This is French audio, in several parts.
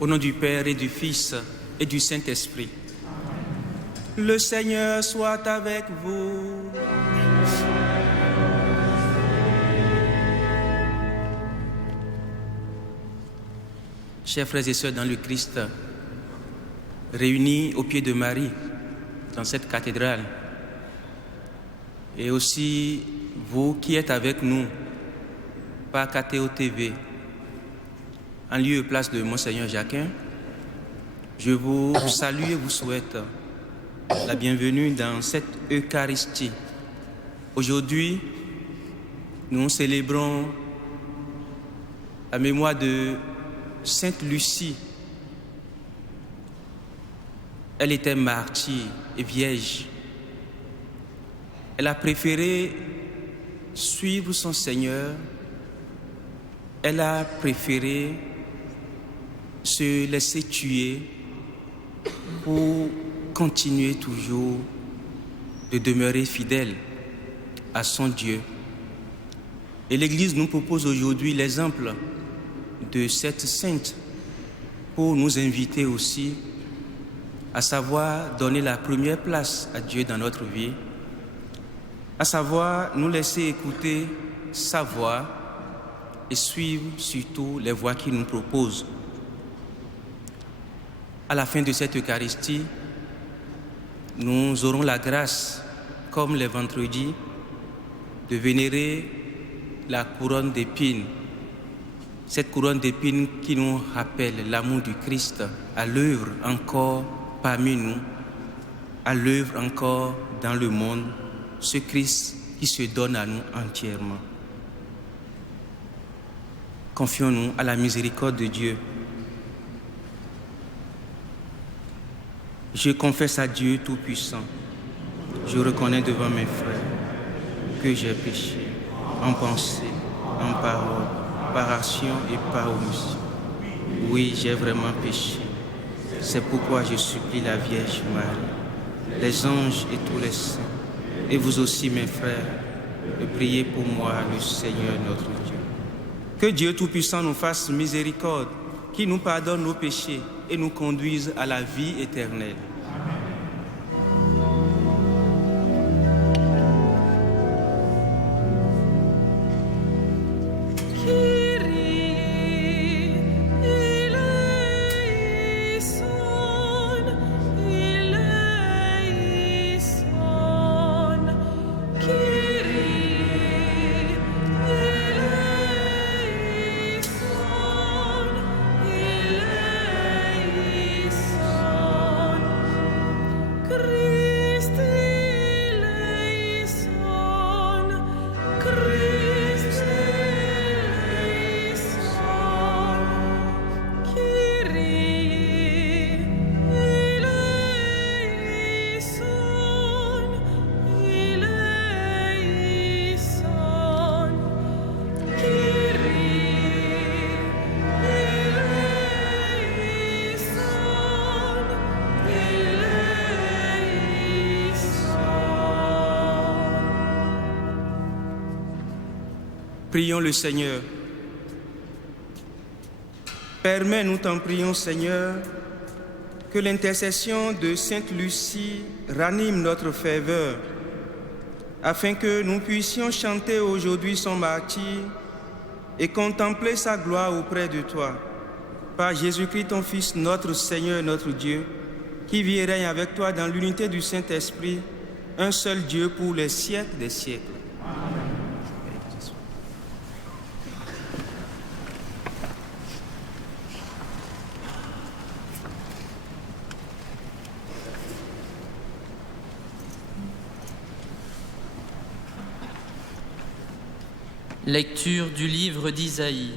Au nom du Père et du Fils et du Saint-Esprit. Le Seigneur soit avec vous. Chers frères et sœurs dans le Christ, réunis au pied de Marie, dans cette cathédrale, et aussi vous qui êtes avec nous par KTO TV, en lieu et place de Monseigneur Jacquin, je vous salue et vous souhaite la bienvenue dans cette Eucharistie. Aujourd'hui, nous célébrons la mémoire de Sainte Lucie. Elle était martyre et vierge. Elle a préféré suivre son Seigneur. Elle a préféré se laisser tuer pour continuer toujours de demeurer fidèle à son Dieu. Et l'Église nous propose aujourd'hui l'exemple de cette sainte pour nous inviter aussi à savoir donner la première place à Dieu dans notre vie, à savoir nous laisser écouter sa voix et suivre surtout les voies qu'il nous propose. À la fin de cette Eucharistie, nous aurons la grâce, comme les vendredis, de vénérer la couronne d'épines. Cette couronne d'épines qui nous rappelle l'amour du Christ à l'œuvre encore parmi nous, à l'œuvre encore dans le monde, ce Christ qui se donne à nous entièrement. Confions-nous à la miséricorde de Dieu. Je confesse à Dieu Tout-Puissant. Je reconnais devant mes frères que j'ai péché en pensée, en parole, par action et par omission. Oui, j'ai vraiment péché. C'est pourquoi je supplie la Vierge Marie, les anges et tous les saints, et vous aussi mes frères, de prier pour moi le Seigneur notre Dieu. Que Dieu Tout-Puissant nous fasse miséricorde, qui nous pardonne nos péchés et nous conduise à la vie éternelle. Prions le Seigneur. Permets-nous, t'en prions, Seigneur, que l'intercession de Sainte Lucie ranime notre ferveur, afin que nous puissions chanter aujourd'hui son martyre et contempler sa gloire auprès de toi. Par Jésus-Christ, ton Fils, notre Seigneur et notre Dieu, qui vit et règne avec toi dans l'unité du Saint-Esprit, un seul Dieu pour les siècles des siècles. Lecture du livre d'Isaïe.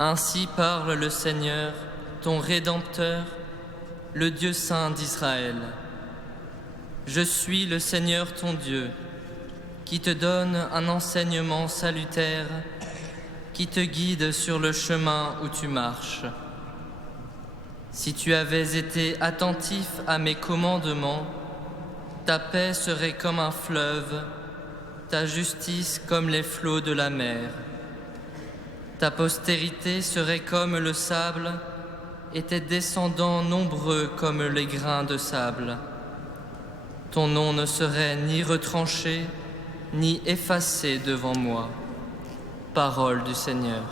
Ainsi parle le Seigneur, ton Rédempteur, le Dieu saint d'Israël. Je suis le Seigneur ton Dieu, qui te donne un enseignement salutaire, qui te guide sur le chemin où tu marches. Si tu avais été attentif à mes commandements, ta paix serait comme un fleuve, ta justice comme les flots de la mer. Ta postérité serait comme le sable et tes descendants nombreux comme les grains de sable. Ton nom ne serait ni retranché, ni effacé devant moi. Parole du Seigneur.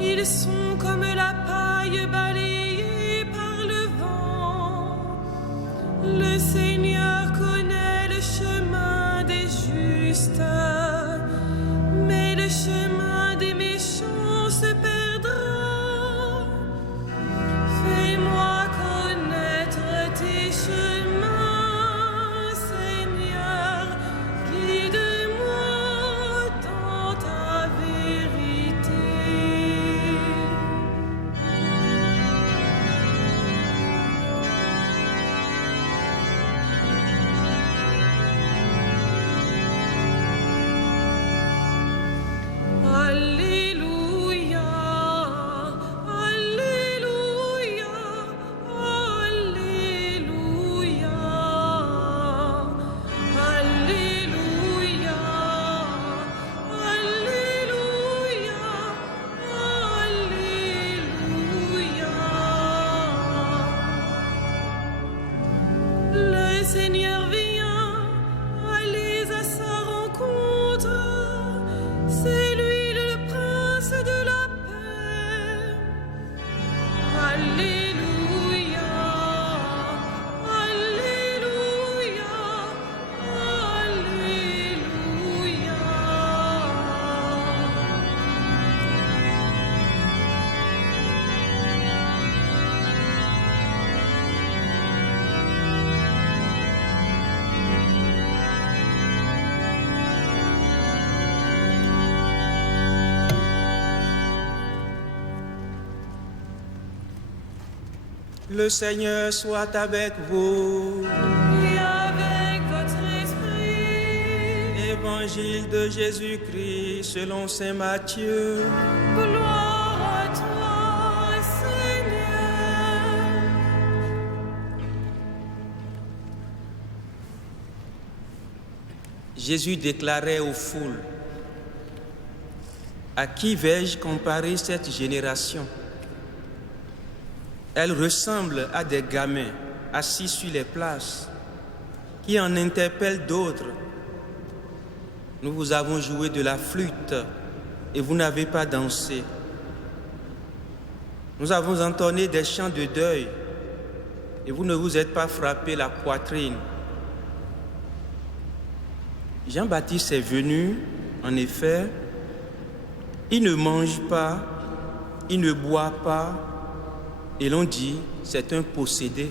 Ils sont comme la paille balayée par le vent. Le Seigneur connaît le chemin des justes, mais le chemin des méchants se perdra. Fais-moi connaître tes chemins, Seigneur, guide-moi dans ta vérité. Alléluia, Alléluia, Alléluia, Alléluia, Alléluia, Alléluia. Le Seigneur vient, allez à sa rencontre. C'est lui le prince de la paix. Alléluia, Alléluia, Alléluia. Le Seigneur soit avec vous. Et avec votre esprit, Évangile de Jésus-Christ selon saint Matthieu. gloire à toi, Seigneur. Jésus déclarait aux foules: à qui vais-je comparer cette génération? Elle ressemble à des gamins assis sur les places qui en interpellent d'autres. Nous vous avons joué de la flûte et vous n'avez pas dansé. Nous avons entonné des chants de deuil et vous ne vous êtes pas frappé la poitrine. Jean-Baptiste est venu, en effet, Il ne mange pas, il ne boit pas, et l'on dit, c'est un possédé.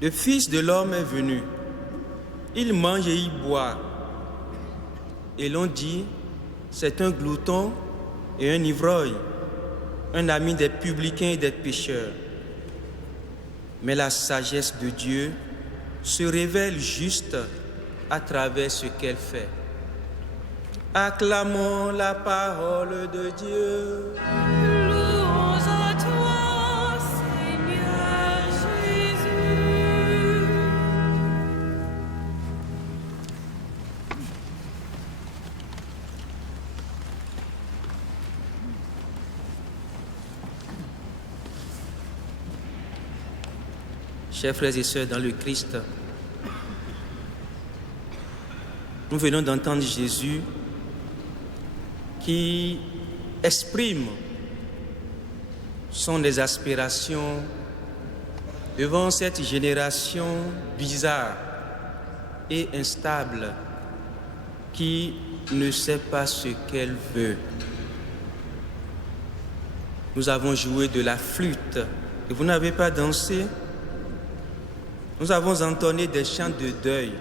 Le Fils de l'homme est venu, il mange et il boit, et l'on dit, c'est un glouton et un ivrogne, un ami des publicains et des pécheurs. Mais la sagesse de Dieu se révèle juste à travers ce qu'elle fait. Acclamons la parole de Dieu. Louange à toi, Seigneur Jésus. Chers frères et sœurs dans le Christ, nous venons d'entendre Jésus qui exprime son exaspération devant cette génération bizarre et instable qui ne sait pas ce qu'elle veut. Nous avons joué de la flûte et vous n'avez pas dansé. Nous avons entonné des chants de deuil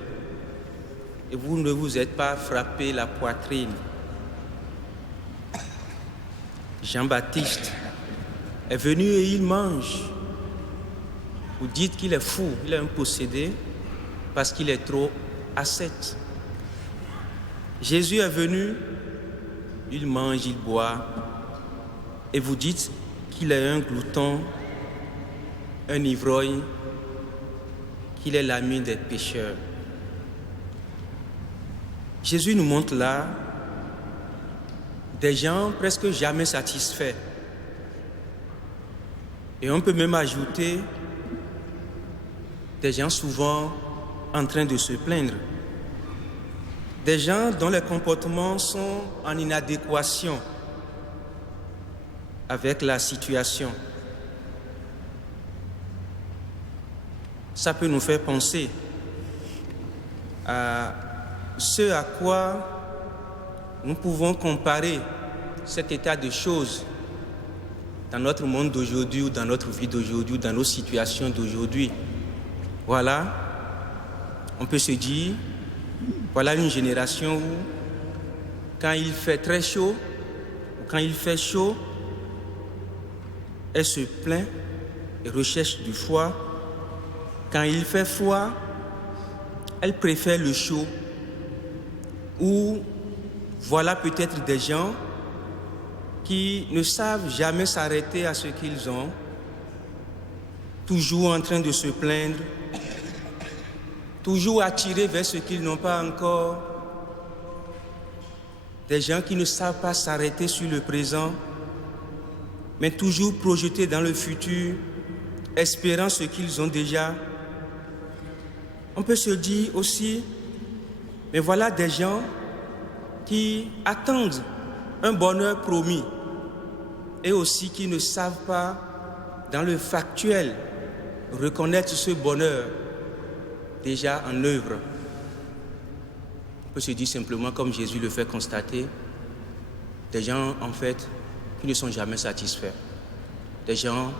et vous ne vous êtes pas frappé la poitrine. Jean-Baptiste est venu et il mange. Vous dites qu'il est fou, il est un possédé parce qu'il est trop ascète. Jésus est venu, il mange, il boit, et vous dites qu'il est un glouton, un ivrogne, qu'il est l'ami des pécheurs. Jésus nous montre là des gens presque jamais satisfaits. Et on peut même ajouter des gens souvent en train de se plaindre. Des gens dont les comportements sont en inadéquation avec la situation. Ça peut nous faire penser à ce à quoi nous pouvons comparer cet état de choses dans notre monde d'aujourd'hui ou dans notre vie d'aujourd'hui ou dans nos situations d'aujourd'hui. Voilà, on peut se dire, voilà une génération où quand il fait très chaud ou quand il fait chaud, elle se plaint et recherche du froid. Quand il fait froid, elle préfère le chaud. Ou voilà peut-être des gens qui ne savent jamais s'arrêter à ce qu'ils ont, toujours en train de se plaindre, toujours attirés vers ce qu'ils n'ont pas encore. Des gens qui ne savent pas s'arrêter sur le présent, mais toujours projetés dans le futur, espérant ce qu'ils ont déjà. On peut se dire aussi, mais voilà des gens qui attendent un bonheur promis et aussi qui ne savent pas, dans le factuel, reconnaître ce bonheur déjà en œuvre. On peut se dire simplement, comme Jésus le fait constater, des gens en fait qui ne sont jamais satisfaits, des gens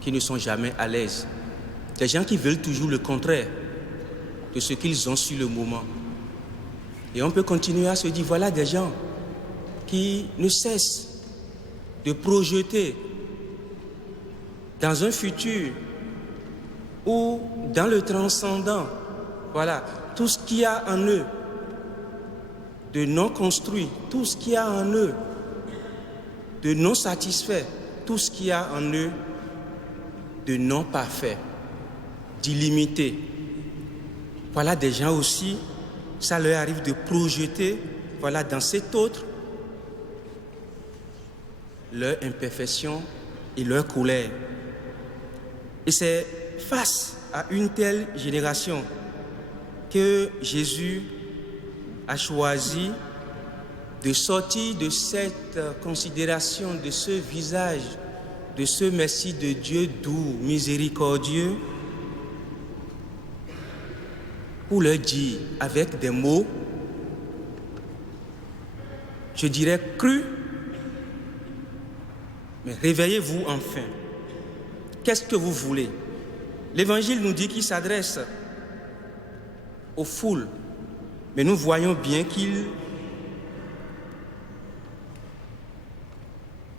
qui ne sont jamais à l'aise, des gens qui veulent toujours le contraire de ce qu'ils ont sur le moment. Et on peut continuer à se dire, voilà des gens qui ne cessent de projeter dans un futur ou dans le transcendant, voilà, tout ce qu'il y a en eux de non construit, tout ce qu'il y a en eux de non satisfait, tout ce qu'il y a en eux de non parfait, d'illimité. Voilà des gens aussi, ça leur arrive de projeter, voilà, dans cet autre, leur imperfection et leur colère. Et c'est face à une telle génération que Jésus a choisi de sortir de cette considération, de ce visage, de ce Messie de Dieu doux, miséricordieux, pour leur dire avec des mots je dirais cru, mais réveillez-vous enfin. Qu'est-ce que vous voulez? L'Évangile nous dit qu'il s'adresse aux foules, mais nous voyons bien qu'il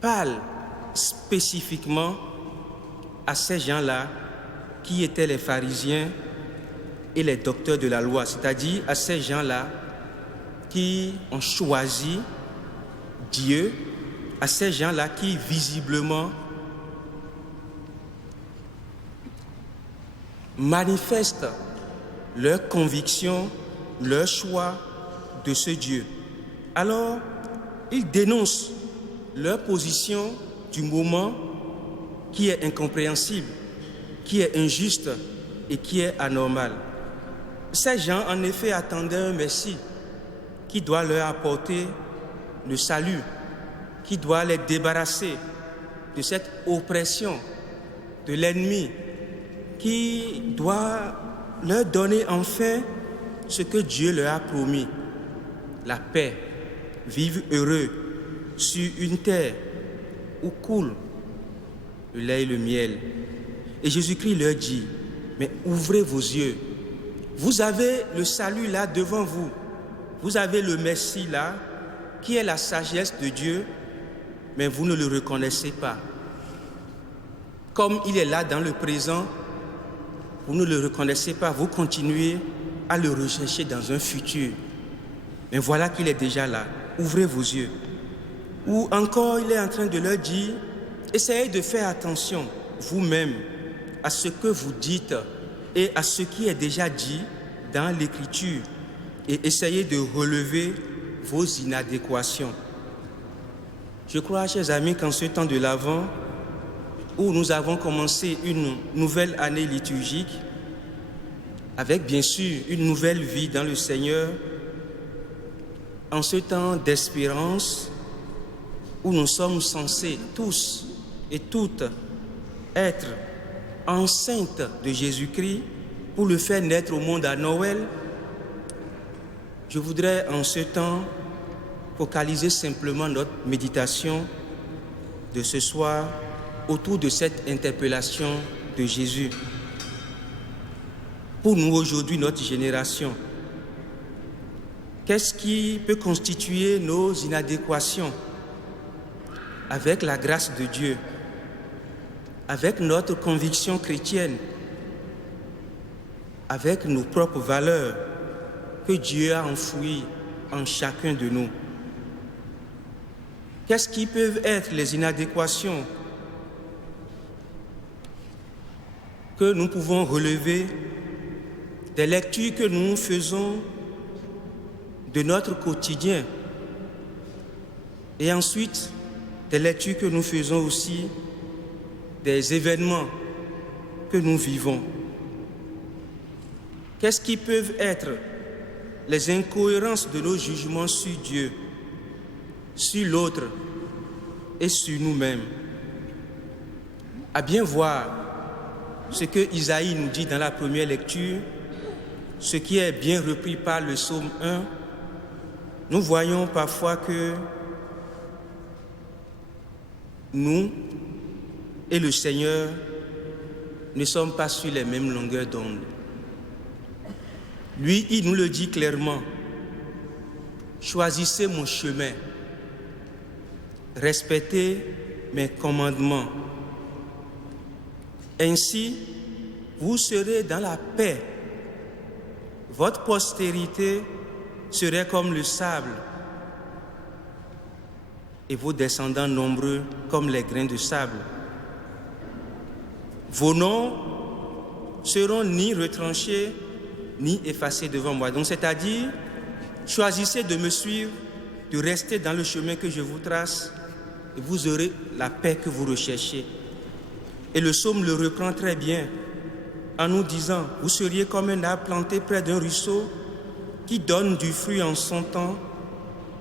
parle spécifiquement à ces gens-là qui étaient les pharisiens et les docteurs de la loi, c'est-à-dire à ces gens-là qui ont choisi Dieu, à ces gens-là qui visiblement manifestent leur conviction, leur choix de ce Dieu. Alors, ils dénoncent leur position du moment qui est incompréhensible, qui est injuste et qui est anormale. Ces gens, en effet, attendaient un Messie qui doit leur apporter le salut, qui doit les débarrasser de cette oppression de l'ennemi, qui doit leur donner enfin ce que Dieu leur a promis, la paix, vivre heureux sur une terre où coule le lait et le miel. Et Jésus-Christ leur dit, mais ouvrez vos yeux, vous avez le salut là devant vous, vous avez le Messie là, qui est la sagesse de Dieu, mais vous ne le reconnaissez pas. Comme il est là dans le présent, vous ne le reconnaissez pas, vous continuez à le rechercher dans un futur. Mais voilà qu'il est déjà là, ouvrez vos yeux. Ou encore, il est en train de leur dire, essayez de faire attention vous-même à ce que vous dites et à ce qui est déjà dit dans l'Écriture et essayez de relever vos inadéquations. Je crois, chers amis, qu'en ce temps de l'Avent, où nous avons commencé une nouvelle année liturgique, avec bien sûr une nouvelle vie dans le Seigneur, en ce temps d'espérance, où nous sommes censés tous et toutes être enceintes de Jésus-Christ pour le faire naître au monde à Noël, je voudrais en ce temps focaliser simplement notre méditation de ce soir autour de cette interpellation de Jésus. Pour nous aujourd'hui, notre génération, qu'est-ce qui peut constituer nos inadéquations avec la grâce de Dieu, avec notre conviction chrétienne, avec nos propres valeurs que Dieu a enfouies en chacun de nous? Qu'est-ce qui peuvent être les inadéquations que nous pouvons relever des lectures que nous faisons de notre quotidien et ensuite des lectures que nous faisons aussi des événements que nous vivons? Qu'est-ce qui peuvent être les incohérences de nos jugements sur Dieu, sur l'autre et sur nous-mêmes? À bien voir ce que Isaïe nous dit dans la première lecture, ce qui est bien repris par le psaume 1, nous voyons parfois que nous et le Seigneur ne sommes pas sur les mêmes longueurs d'onde. Lui, il nous le dit clairement, choisissez mon chemin, respectez mes commandements. Ainsi, vous serez dans la paix. Votre postérité serait comme le sable et vos descendants nombreux comme les grains de sable. Vos noms seront ni retranchés ni effacés devant moi. Donc, c'est-à-dire, choisissez de me suivre, de rester dans le chemin que je vous trace et vous aurez la paix que vous recherchez. Et le psaume le reprend très bien en nous disant, vous seriez comme un arbre planté près d'un ruisseau qui donne du fruit en son temps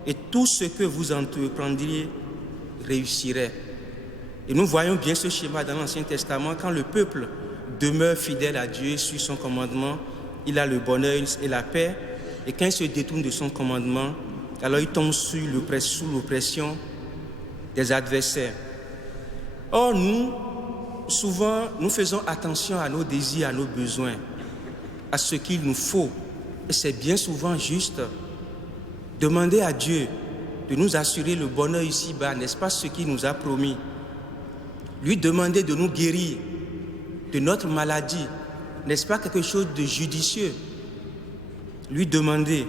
et tout ce que vous entreprendriez réussirait. Et nous voyons bien ce schéma dans l'Ancien Testament. Quand le peuple demeure fidèle à Dieu, suit son commandement, il a le bonheur et la paix. Et quand il se détourne de son commandement, alors il tombe sous l'oppression des adversaires. Or, nous, souvent, nous faisons attention à nos désirs, à nos besoins, à ce qu'il nous faut. Et c'est bien souvent juste. Demander à Dieu de nous assurer le bonheur ici-bas, n'est-ce pas ce qu'il nous a promis? Lui demander de nous guérir de notre maladie, n'est-ce pas quelque chose de judicieux? Lui demander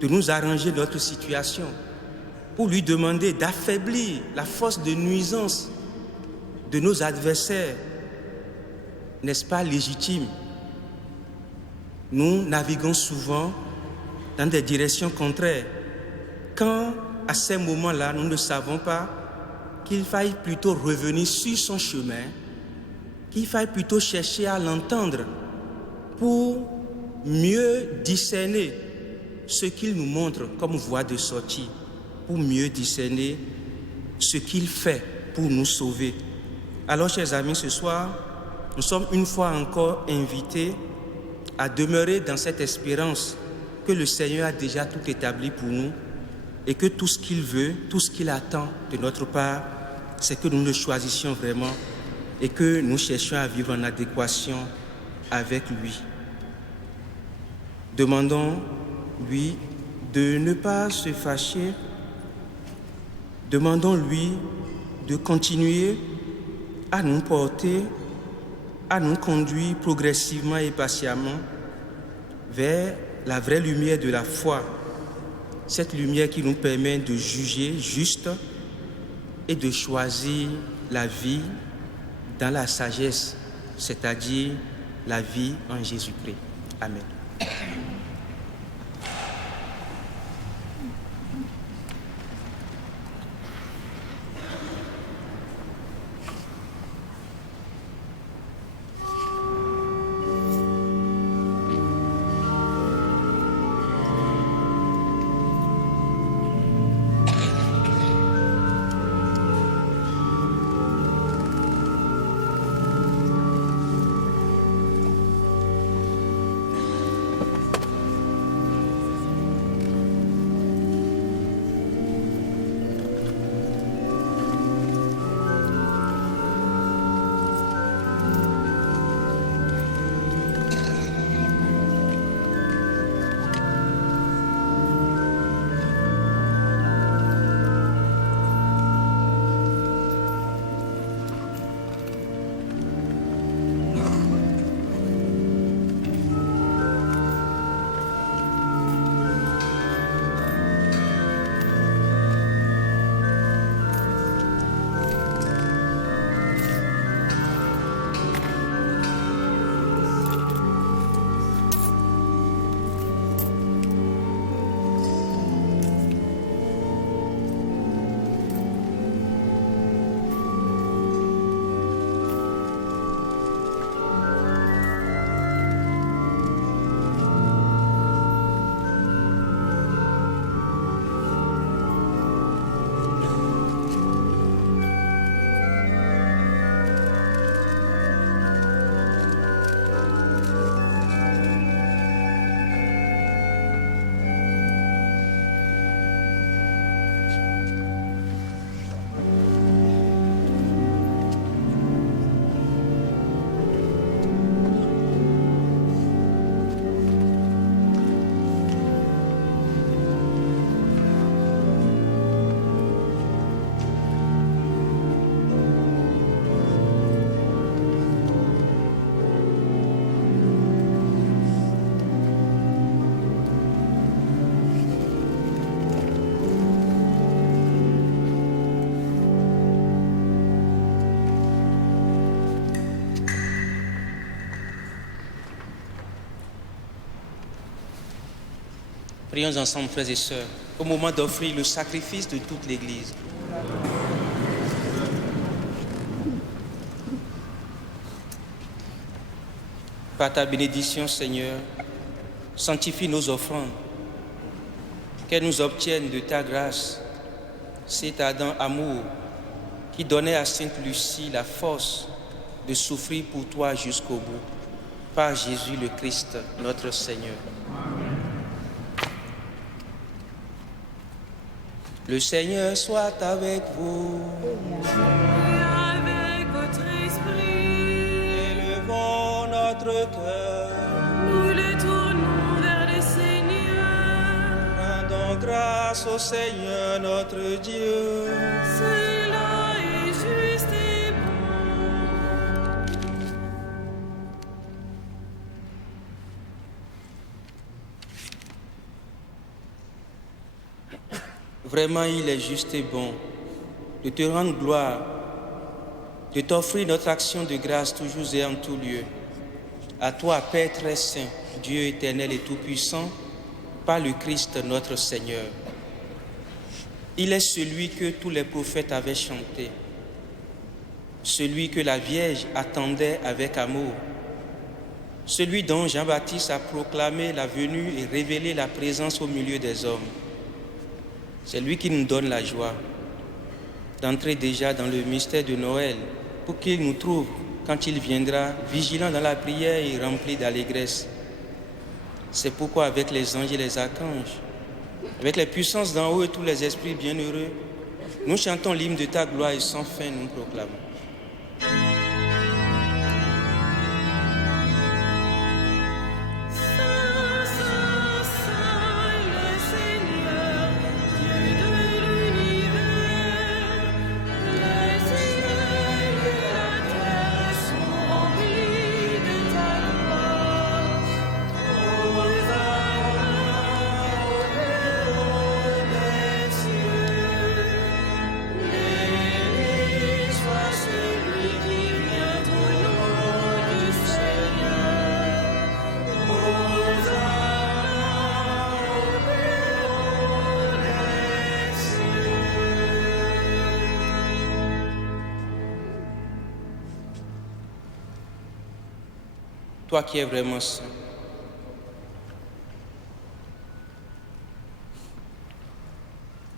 de nous arranger notre situation, ou lui demander d'affaiblir la force de nuisance de nos adversaires, n'est-ce pas légitime? Nous naviguons souvent dans des directions contraires, quand à ces moments-là, nous ne savons pas qu'il faille plutôt revenir sur son chemin, qu'il faille plutôt chercher à l'entendre pour mieux discerner ce qu'il nous montre comme voie de sortie, pour mieux discerner ce qu'il fait pour nous sauver. Alors, chers amis, ce soir, nous sommes une fois encore invités à demeurer dans cette espérance que le Seigneur a déjà tout établi pour nous et que tout ce qu'il veut, tout ce qu'il attend de notre part, c'est que nous le choisissions vraiment et que nous cherchions à vivre en adéquation avec lui. Demandons-lui de ne pas se fâcher, demandons-lui de continuer à nous porter, à nous conduire progressivement et patiemment vers la vraie lumière de la foi, cette lumière qui nous permet de juger juste et de choisir la vie dans la sagesse, c'est-à-dire la vie en Jésus-Christ. Amen. Prions ensemble, frères et sœurs, au moment d'offrir le sacrifice de toute l'Église. Par ta bénédiction, Seigneur, sanctifie nos offrandes, qu'elles nous obtiennent de ta grâce, cet ardent amour qui donnait à Sainte Lucie la force de souffrir pour toi jusqu'au bout. Par Jésus le Christ, notre Seigneur. Le Seigneur soit avec vous. Et avec votre esprit, Élevons notre cœur. nous le tournons vers le Seigneur. Rendons grâce au Seigneur notre Dieu. Cela est juste et bon. Vraiment, il est juste et bon de te rendre gloire, de t'offrir notre action de grâce toujours et en tout lieu. À toi, Père très saint, Dieu éternel et tout-puissant, par le Christ notre Seigneur. Il est celui que tous les prophètes avaient chanté, celui que la Vierge attendait avec amour, celui dont Jean-Baptiste a proclamé la venue et révélé la présence au milieu des hommes. C'est lui qui nous donne la joie d'entrer déjà dans le mystère de Noël pour qu'il nous trouve, quand il viendra, vigilants dans la prière et remplis d'allégresse. C'est pourquoi avec les anges et les archanges, avec les puissances d'en haut et tous les esprits bienheureux, nous chantons l'hymne de ta gloire et sans fin nous proclamons. Saint, Saint, Saint, le Seigneur, Dieu de l'univers. Les cieux et la terre sont remplis de ta gloire. Hosanna au plus haut des cieux. Béni soit celui qui vient au nom du Seigneur. Hosanna au plus haut des cieux. Toi qui es vraiment saint,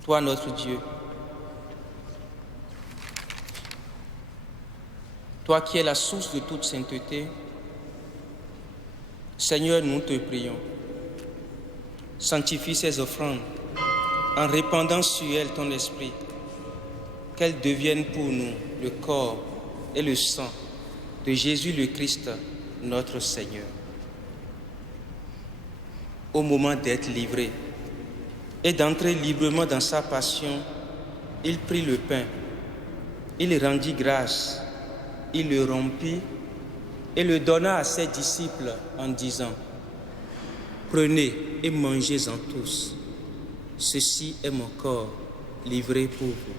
toi notre Dieu, toi qui es la source de toute sainteté, Seigneur, nous te prions, sanctifie ces offrandes en répandant sur elles ton esprit, qu'elles deviennent pour nous le corps et le sang de Jésus le Christ, notre Seigneur. Au moment d'être livré et d'entrer librement dans sa passion, il prit le pain, il rendit grâce, il le rompit et le donna à ses disciples en disant: Prenez et mangez-en tous. Ceci est mon corps livré pour vous.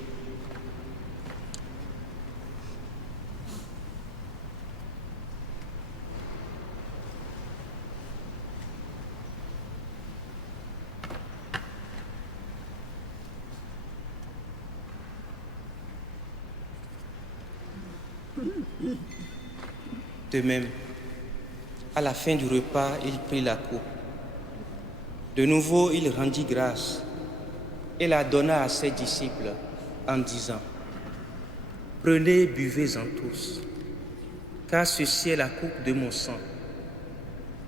De même, à la fin du repas, il prit la coupe. De nouveau, il rendit grâce et la donna à ses disciples en disant: Prenez et buvez-en tous, car ceci est la coupe de mon sang,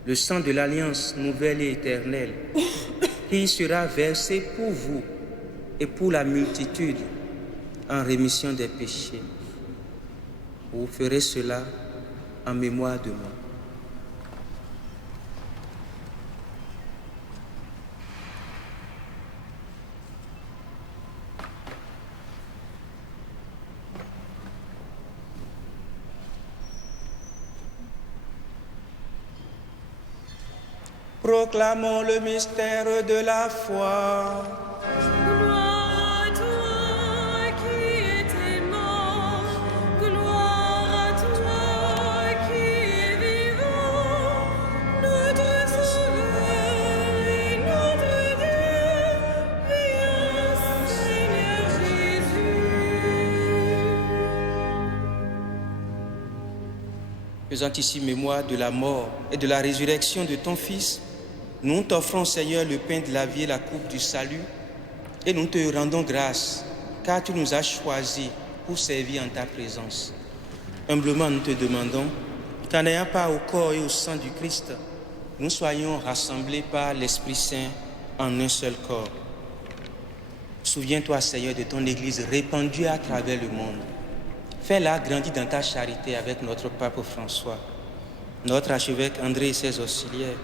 le sang de l'alliance nouvelle et éternelle, qui sera versé pour vous et pour la multitude en rémission des péchés. Vous ferez cela en mémoire de moi. Proclamons le mystère de la foi. Gloire à toi qui étais mort, gloire à toi qui es vivant, notre Sauveur et notre Dieu, viens Seigneur Jésus. Faisant ici mémoire de la mort et de la résurrection de ton Fils, nous t'offrons, Seigneur, le pain de la vie et la coupe du salut, et nous te rendons grâce, car tu nous as choisis pour servir en ta présence. Humblement, nous te demandons qu'en ayant part au corps et au sang du Christ, nous soyons rassemblés par l'Esprit Saint en un seul corps. Souviens-toi, Seigneur, de ton Église répandue à travers le monde. Fais-la grandir dans ta charité avec notre pape François, notre archevêque André et ses auxiliaires,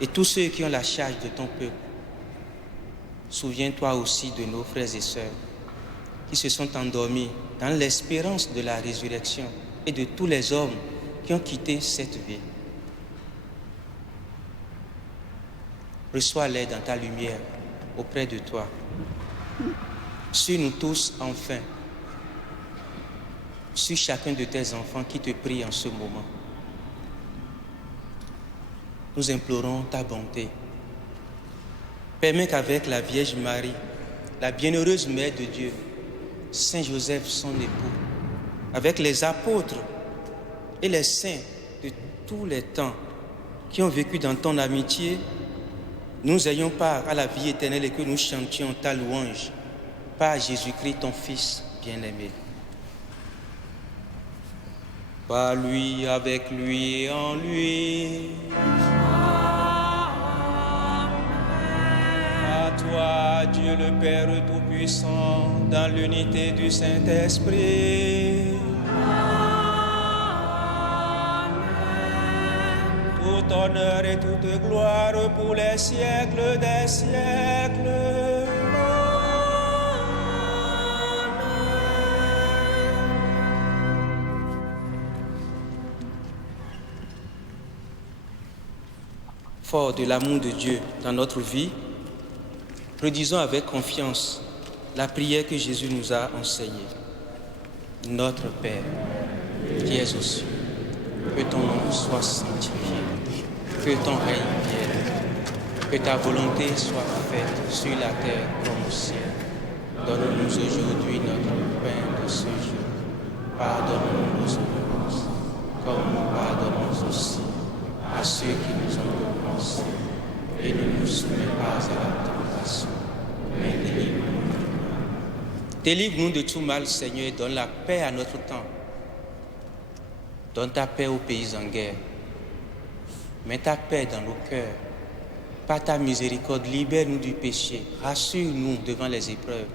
et tous ceux qui ont la charge de ton peuple. Souviens-toi aussi de nos frères et sœurs qui se sont endormis dans l'espérance de la résurrection et de tous les hommes qui ont quitté cette vie. Reçois-les dans ta lumière auprès de toi. Sur nous tous, enfin, sur chacun de tes enfants qui te prient en ce moment. Nous implorons ta bonté. Permets qu'avec la Vierge Marie, la bienheureuse Mère de Dieu, Saint Joseph, son époux, avec les apôtres et les saints de tous les temps qui ont vécu dans ton amitié, nous ayons part à la vie éternelle et que nous chantions ta louange par Jésus-Christ, ton Fils bien-aimé. Par lui, avec lui et en lui. À toi, Dieu le Père Tout-Puissant, dans l'unité du Saint-Esprit. Tout honneur et toute gloire pour les siècles des siècles. Fort de l'amour de Dieu dans notre vie, redisons avec confiance la prière que Jésus nous a enseignée. Notre Père, qui es aux cieux, que ton nom soit sanctifié, que ton règne vienne, que ta volonté soit faite sur la terre comme au ciel. Donne-nous aujourd'hui notre pain de ce jour. Pardonne-nous nos offenses, comme nous pardonnons aussi à ceux qui nous ont offensés. Et ne nous soumets pas à la tentation, mais délivre-nous du mal. Délivre-nous de tout mal, Seigneur, et donne la paix à notre temps. Donne ta paix aux pays en guerre. Mets ta paix dans nos cœurs. Par ta miséricorde, libère-nous du péché. Rassure-nous devant les épreuves.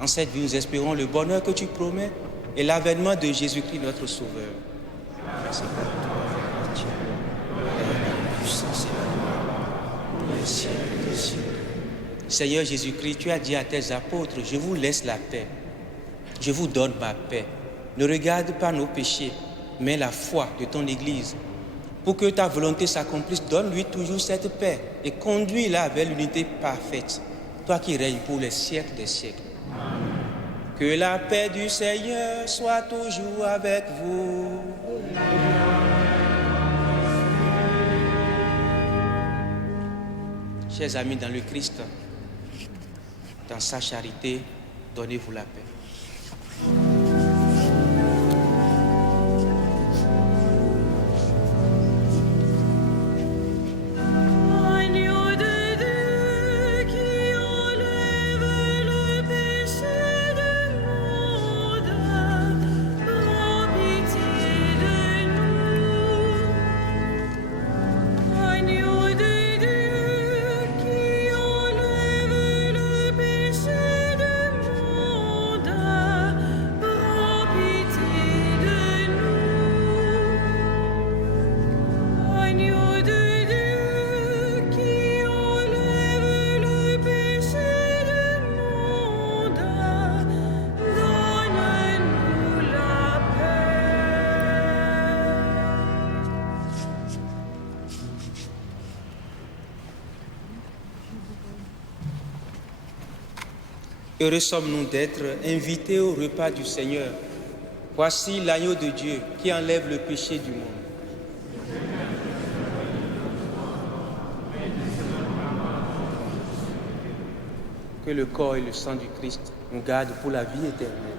En cette vie, nous espérons le bonheur que tu promets et l'avènement de Jésus-Christ, notre Sauveur. Merci pour toi, Dieu. La puissance et la gloire pour les siècles des siècles. Seigneur Jésus-Christ, tu as dit à tes apôtres, je vous laisse la paix. Je vous donne ma paix. Ne regarde pas nos péchés, mais la foi de ton Église. Pour que ta volonté s'accomplisse, donne-lui toujours cette paix et conduis-la vers l'unité parfaite, toi qui règnes pour les siècles des siècles. Que la paix du Seigneur soit toujours avec vous. Chers amis dans le Christ, dans sa charité, donnez-vous la paix. Heureux sommes-nous d'être invités au repas du Seigneur. Voici l'agneau de Dieu qui enlève le péché du monde. Que le corps et le sang du Christ nous gardent pour la vie éternelle.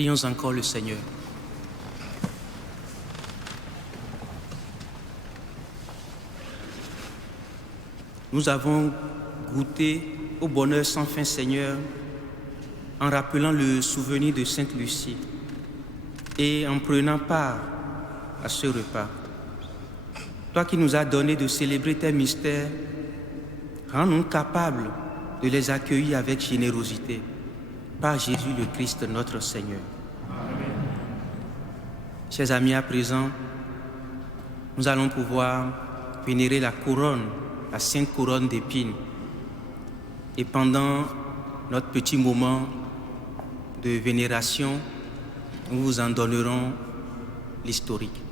Prions encore le Seigneur. Nous avons goûté au bonheur sans fin, Seigneur, en rappelant le souvenir de Sainte Lucie et en prenant part à ce repas. Toi qui nous as donné de célébrer tes mystères, rends-nous capables de les accueillir avec générosité par Jésus le Christ notre Seigneur. Amen. Chers amis, à présent, nous allons pouvoir vénérer la couronne, la sainte couronne d'épines. Et pendant notre petit moment de vénération, nous vous en donnerons l'historique.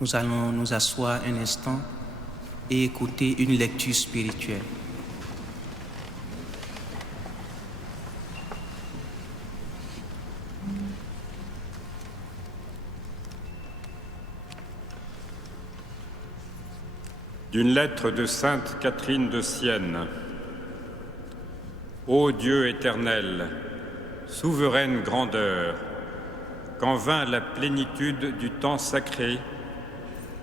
Nous allons nous asseoir un instant et écouter une lecture spirituelle. D'une lettre de sainte Catherine de Sienne. Ô Dieu éternel, souveraine grandeur, quand vint la plénitude du temps sacré,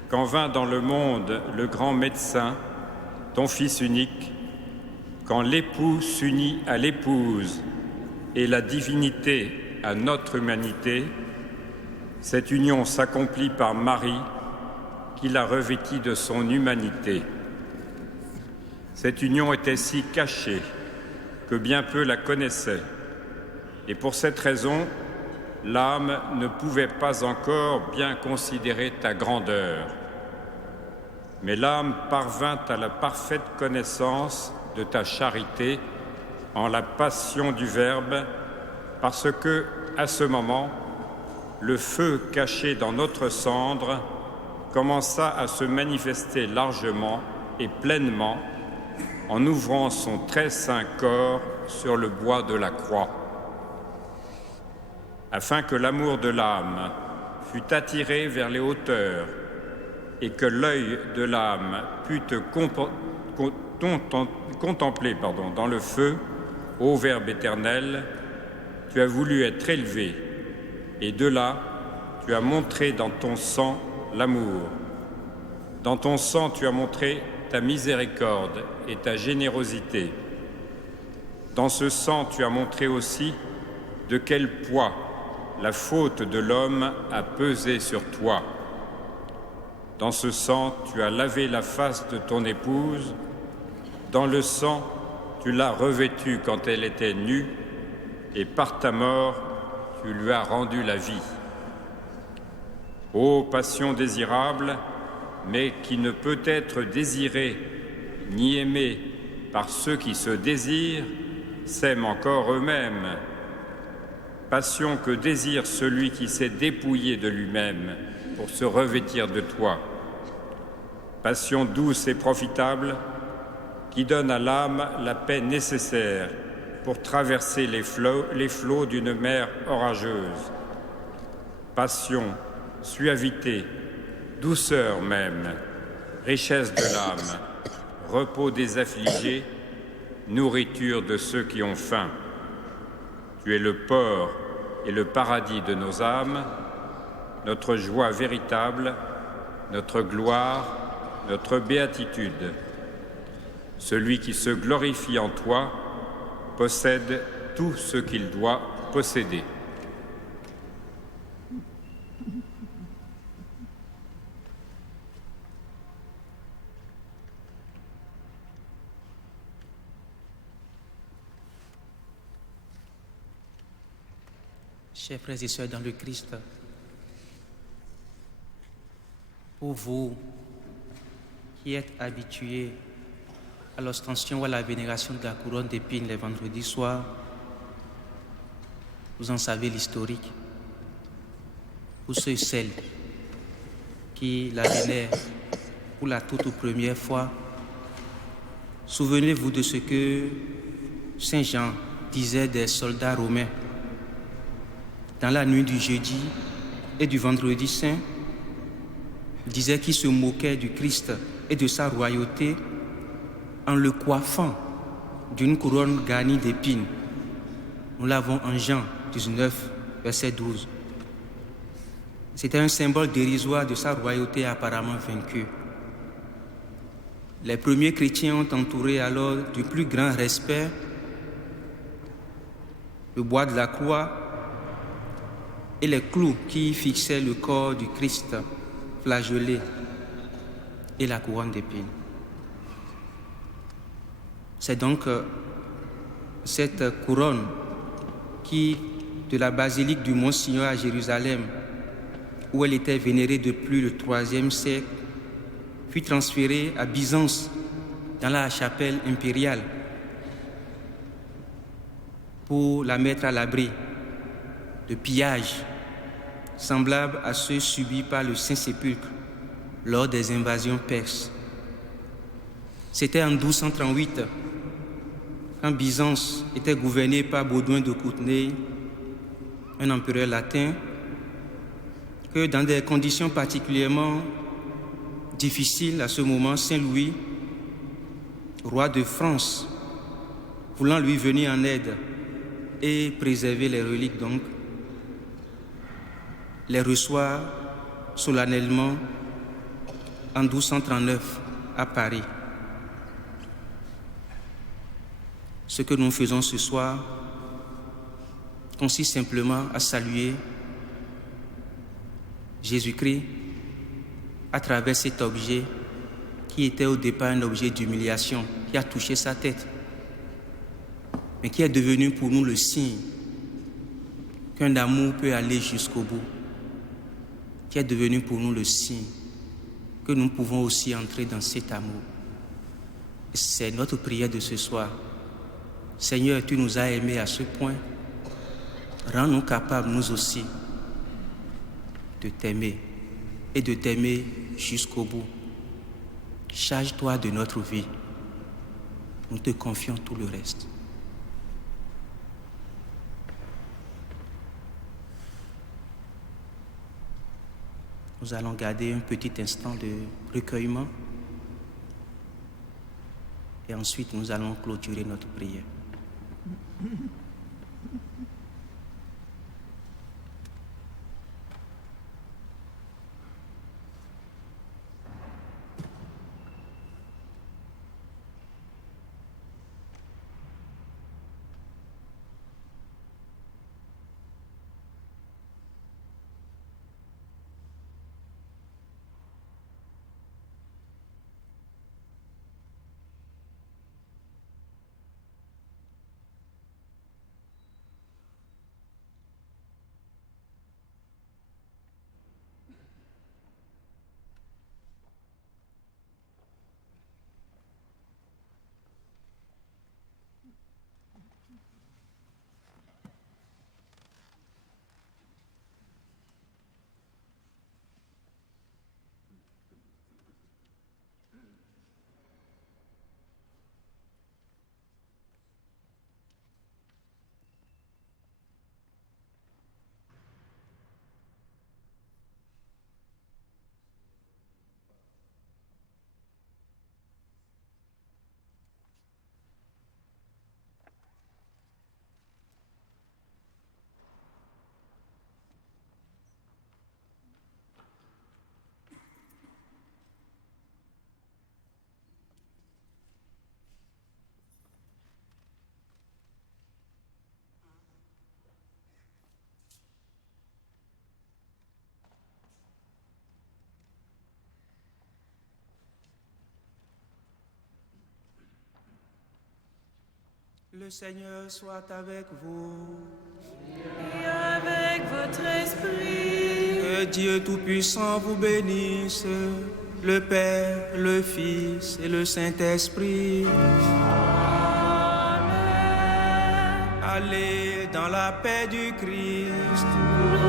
quand vint dans le monde le grand médecin, ton Fils unique, quand l'époux s'unit à l'épouse et la divinité à notre humanité, cette union s'accomplit par Marie, qui la revêtit de son humanité. Cette union était si cachée que bien peu la connaissaient, et pour cette raison, l'âme ne pouvait pas encore bien considérer ta grandeur. Mais l'âme parvint à la parfaite connaissance de ta charité en la passion du Verbe, parce que, à ce moment, le feu caché dans notre cendre commença à se manifester largement et pleinement en ouvrant son très saint corps sur le bois de la croix. Afin que l'amour de l'âme fût attiré vers les hauteurs et que l'œil de l'âme pût te contempler dans le feu, ô Verbe éternel, tu as voulu être élevé, et de là, tu as montré dans ton sang l'amour. Dans ton sang, tu as montré ta miséricorde et ta générosité. Dans ce sang, tu as montré aussi de quel poids la faute de l'homme a pesé sur toi. Dans ce sang, tu as lavé la face de ton épouse. Dans le sang, tu l'as revêtue quand elle était nue, et par ta mort, tu lui as rendu la vie. Ô passion désirable, mais qui ne peut être désirée ni aimée par ceux qui se désirent, s'aiment encore eux-mêmes. Passion que désire celui qui s'est dépouillé de lui-même pour se revêtir de toi. Passion douce et profitable qui donne à l'âme la paix nécessaire pour traverser les flots d'une mer orageuse. Passion, suavité, douceur même, richesse de l'âme, repos des affligés, nourriture de ceux qui ont faim. Tu es le port et le paradis de nos âmes, notre joie véritable, notre gloire, notre béatitude. Celui qui se glorifie en toi possède tout ce qu'il doit posséder. Chers frères et sœurs dans le Christ, pour vous qui êtes habitués à l'ostension ou à la vénération de la couronne d'épines les vendredis soirs, vous en savez l'historique. Pour ceux et celles qui la vénèrent pour la toute première fois, souvenez-vous de ce que Saint Jean disait des soldats romains. Dans la nuit du jeudi et du vendredi saint, il disait qu'ils se moquaient du Christ et de sa royauté en le coiffant d'une couronne garnie d'épines. Nous l'avons en Jean 19, verset 12. C'était un symbole dérisoire de sa royauté apparemment vaincue. Les premiers chrétiens ont entouré alors du plus grand respect le bois de la croix et les clous qui fixaient le corps du Christ flagellé et la couronne d'épines. C'est donc cette couronne qui, de la basilique du Mont-Sinaï à Jérusalem, où elle était vénérée depuis le IIIe siècle, fut transférée à Byzance, dans la chapelle impériale, pour la mettre à l'abri de pillages semblables à ceux subis par le Saint-Sépulcre lors des invasions perses. C'était en 1238, quand Byzance était gouvernée par Baudouin de Courtenay, un empereur latin, que dans des conditions particulièrement difficiles à ce moment, Saint Louis, roi de France, voulant lui venir en aide et préserver les reliques donc, les reçoit solennellement en 1239 à Paris. Ce que nous faisons ce soir consiste simplement à saluer Jésus-Christ à travers cet objet qui était au départ un objet d'humiliation, qui a touché sa tête, mais qui est devenu pour nous le signe qu'un amour peut aller jusqu'au bout, qui est devenu pour nous le signe que nous pouvons aussi entrer dans cet amour. Et c'est notre prière de ce soir. Seigneur, tu nous as aimés à ce point, rends-nous capables, nous aussi, de t'aimer et de t'aimer jusqu'au bout. Charge-toi de notre vie. Nous te confions tout le reste. Nous allons garder un petit instant de recueillement et ensuite nous allons clôturer notre prière. Le Seigneur soit avec vous. Et avec votre esprit. Que Dieu Tout-Puissant vous bénisse, le Père, le Fils et le Saint-Esprit. Amen. Allez dans la paix du Christ. Gloire